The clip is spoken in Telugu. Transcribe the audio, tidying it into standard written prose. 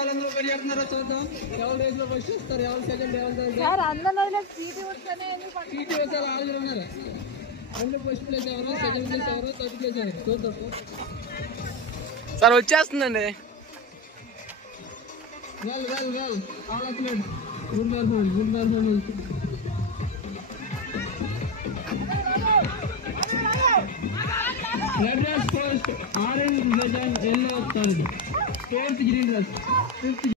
వాళ్ళందరూ పరిగెడుతున్నారో చూద్దాం. ఎవరు రేస్ లో ఫస్ట్ వస్తారు, ఎవరు సెకండ్, ఎవరు సీటీ వచ్చారు. ఆరుగురు ఉన్నారు. అందులో ఫస్ట్ ప్లేస్ ఎవరు, సెకండ్ ప్లేస్ ఎవరు, థర్డ్ ప్లేస్ ఎవరు చూద్దాం. సార్ వచ్చేస్తుందండి. Well well well all athletes good performance, good performance. Red dress first, orange, red and yellow third, fourth green dress, fifth